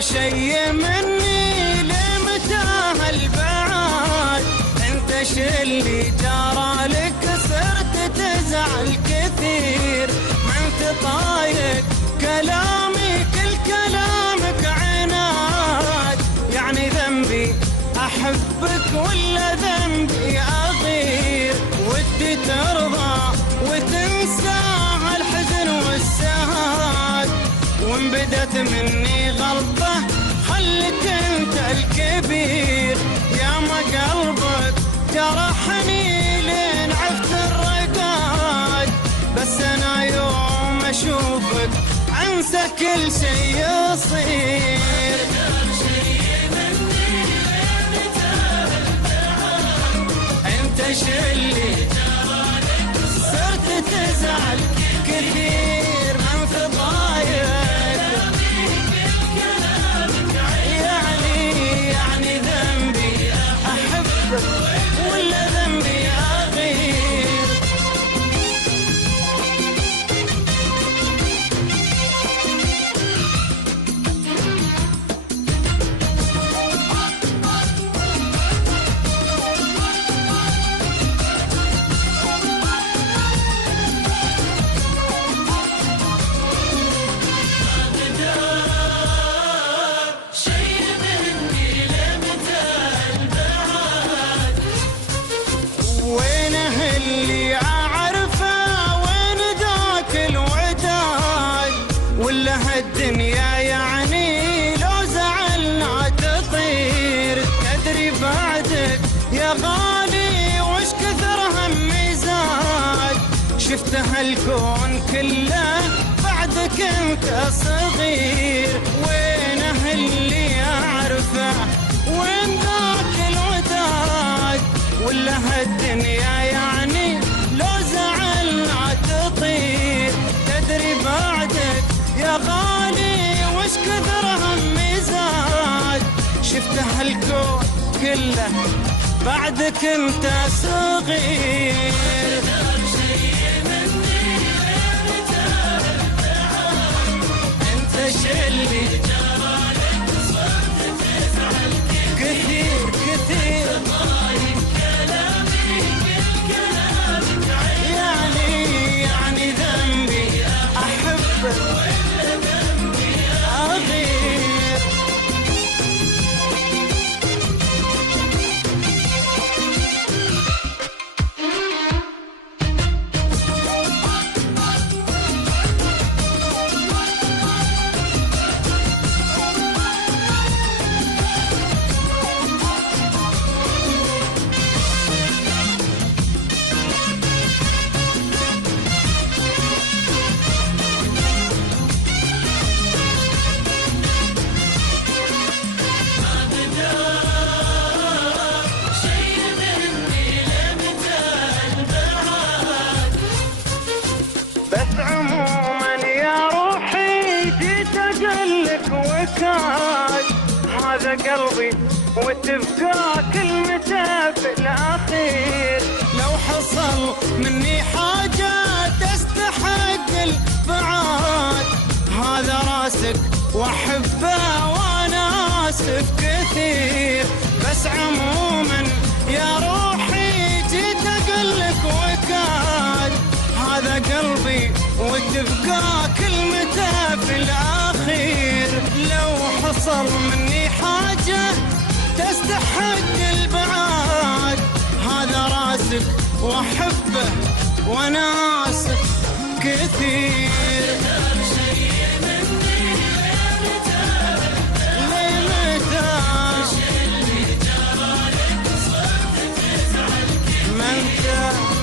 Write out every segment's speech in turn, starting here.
شي مني لمتى هالبعاد؟ انت شلي جرى لك صرت تزعل كثير، ما انت طايق كلامي كل كلامك عناد. يعني ذنبي احبك ولا ذنبي اغير؟ ودي ترضى وتنسى هالحزن والسهاد، وان بدت مني غلطة خلك انت الكبير. يا ما قلبك جرحني لين عفت الرقاد، بس انا يوم اشوفك انسى كل شي يصير. انت شلي صرت تزعل كثير، ما انت ضايق يعني ذنبي احبك ولا ذنبي اغير؟ الدنيا يعني لو زعلنا تطير، تدري بعدك يا غالي وش كثر همي زاد. شفت هالكون كله بعدك انت صغير، وينه اللي اعرفه وين ذاك الوداد؟ ولا هالدنيا يعني لو زعلنا تطير، تدري بعدك يا غالي وش كثر همي زاد. شفت هالكون كله بعدك انت صغير. انت شلي كثير كثير يعني ذنبي احبك هذا قلبي وتبقى كلمته في الأخير. لو حصل مني حاجة تستحق البعاد، هذا راسك وأحبه وأنا آسف كثير. بس عموما يا روحي جيت أقلك وكاد، هذا قلبي وتبقى كلمته في الأخير. لو حصل مني حاجة تستحق البعاد، هذا راسك وأحبه وأنا آسف كثير.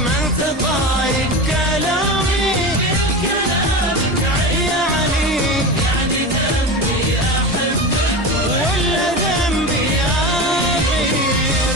ما انت ضايق كلامي يعني ذنبي احبك ولا ذنبي اغير؟